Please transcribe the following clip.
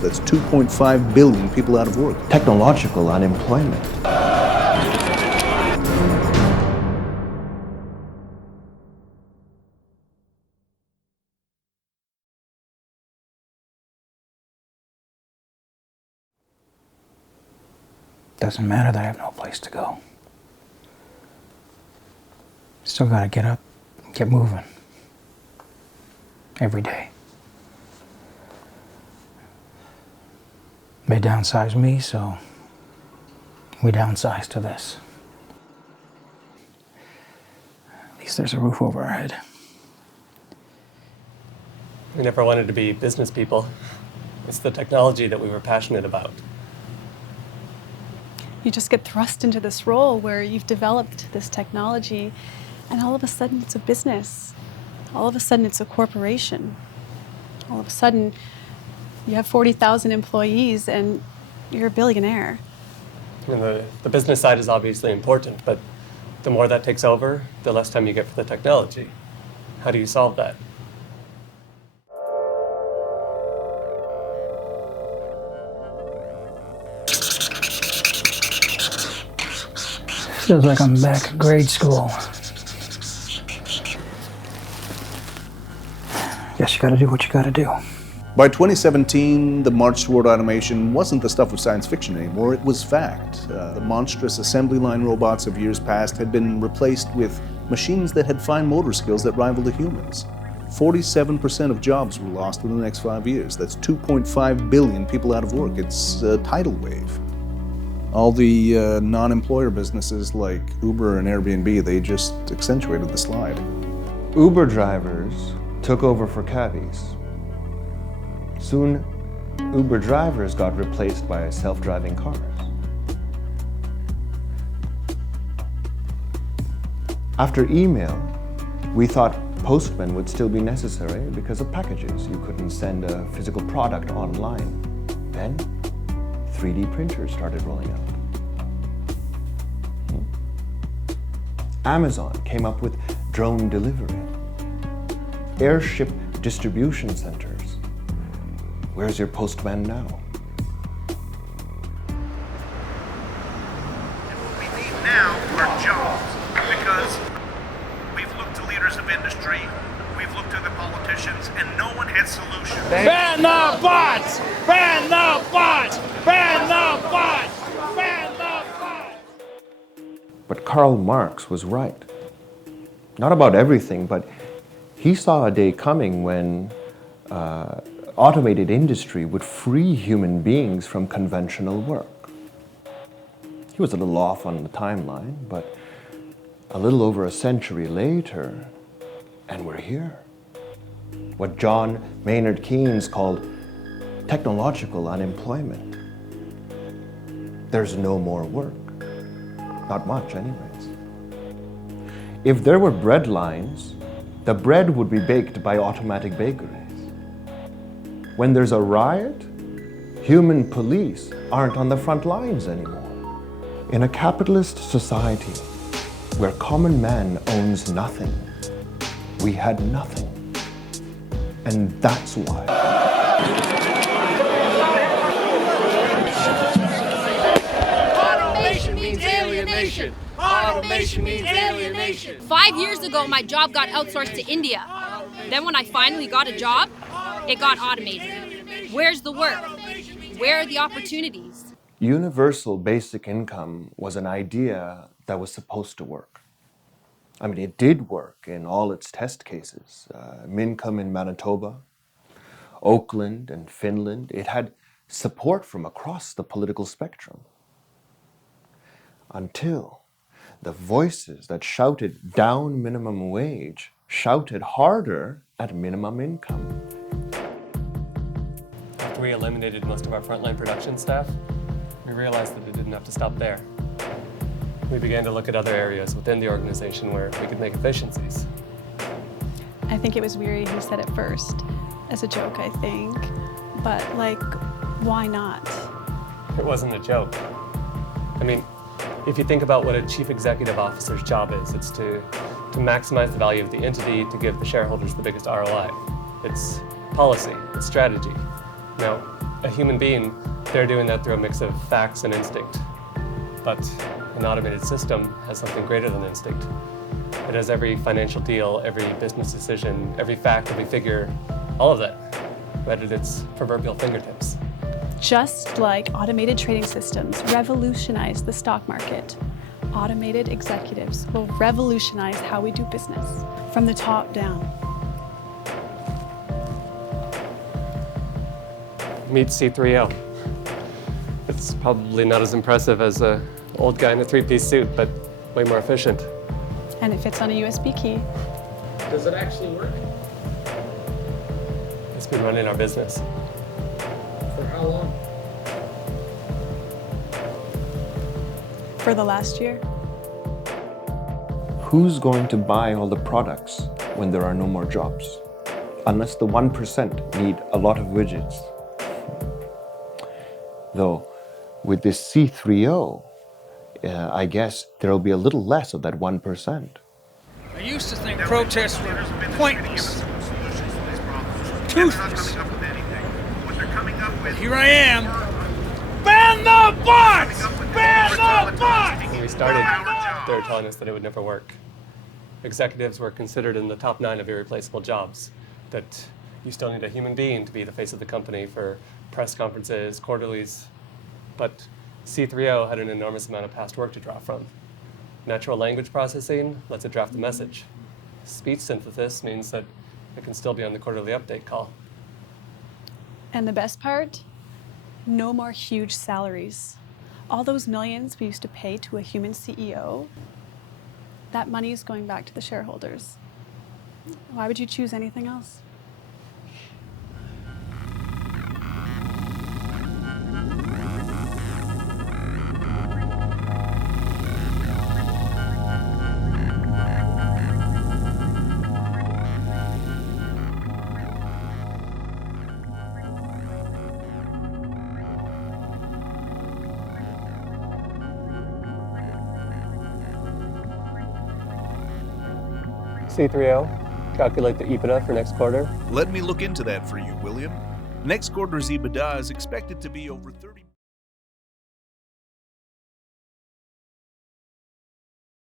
billionaires. That's 2.5 billion people out of work. Technological unemployment. Doesn't matter that I have no place to go. Still gotta get up and get moving. Every day. They downsized me, so we downsized to this. At least there's a roof over our head. We never wanted to be business people. It's the technology that we were passionate about. You just get thrust into this role where you've developed this technology, and all of a sudden it's a business. All of a sudden it's a corporation. All of a sudden you have 40,000 employees and you're a billionaire. And the business side is obviously important, but the more that takes over, the less time you get for the technology. How do you solve that? Feels like I'm back in grade school. Guess you gotta do what you gotta do. By 2017, the march toward automation wasn't the stuff of science fiction anymore, it was fact. The monstrous assembly line robots of years past had been replaced with machines that had fine motor skills that rivaled the humans. 47% of jobs were lost within the next 5 years. That's 2.5 billion people out of work. It's a tidal wave. All the non-employer businesses like Uber and Airbnb, they just accentuated the slide. Uber drivers took over for cabbies. Soon, Uber drivers got replaced by self-driving cars. After email, we thought postmen would still be necessary because of packages. You couldn't send a physical product online. Then, 3D printers started rolling out. Amazon came up with drone delivery. Airship distribution centers. Where's your postman now? And what we need now are jobs, because we've looked to leaders of industry, we've looked to the politicians, and no one has solutions. Ban the bots! Ban the bots! Ban the bots! Ban the bots! But Karl Marx was right. Not about everything, but he saw a day coming when automated industry would free human beings from conventional work. He was a little off on the timeline, but a little over a century later, and we're here. What John Maynard Keynes called technological unemployment. There's no more work. Not much, anyways. If there were bread lines, the bread would be baked by automatic bakeries. When there's a riot, human police aren't on the front lines anymore. In a capitalist society where common man owns nothing, we had nothing. And that's why. Automation means alienation. Automation means alienation. 5 years ago, my job got outsourced to India. Then when I finally got a job, it got automated. Where's the work? Where are the opportunities? Universal basic income was an idea that was supposed to work. I mean, it did work in all its test cases. Mincome in Manitoba, Oakland and Finland. It had support from across the political spectrum. Until the voices that shouted down minimum wage shouted harder at minimum income. After we eliminated most of our frontline production staff, we realized that it didn't have to stop there. We began to look at other areas within the organization where we could make efficiencies. I think it was Weary who said it first, as a joke, I think. But, like, why not? It wasn't a joke. I mean, if you think about what a chief executive officer's job is, it's to maximize the value of the entity, to give the shareholders the biggest ROI. It's policy, it's strategy. Now, a human being, they're doing that through a mix of facts and instinct. But an automated system has something greater than instinct. It has every financial deal, every business decision, every fact, every figure, all of that, right at its proverbial fingertips. Just like automated trading systems revolutionized the stock market, automated executives will revolutionize how we do business from the top down. Meet C3O. It's probably not as impressive as an old guy in a three-piece suit, but way more efficient. And it fits on a USB key. Does it actually work? It's been running our business. For how long? For the last year. Who's going to buy all the products when there are no more jobs? Unless the 1% need a lot of widgets. Though, with this C3O, I guess there'll be a little less of that 1%. I used to think protests were pointless, toothless. But here I am. Ban the bots! Ban the bots! When we started, they were telling us that it would never work. Executives were considered in the top 9 of irreplaceable jobs, that you still need a human being to be the face of the company for press conferences, quarterlies. But C3O had an enormous amount of past work to draw from. Natural language processing lets it draft the message. Speech synthesis means that it can still be on the quarterly update call. And the best part? No more huge salaries. All those millions we used to pay to a human CEO, that money is going back to the shareholders. Why would you choose anything else? C3O, calculate the EBITDA for next quarter. Let me look into that for you, William. Next quarter's EBITDA is expected to be over 30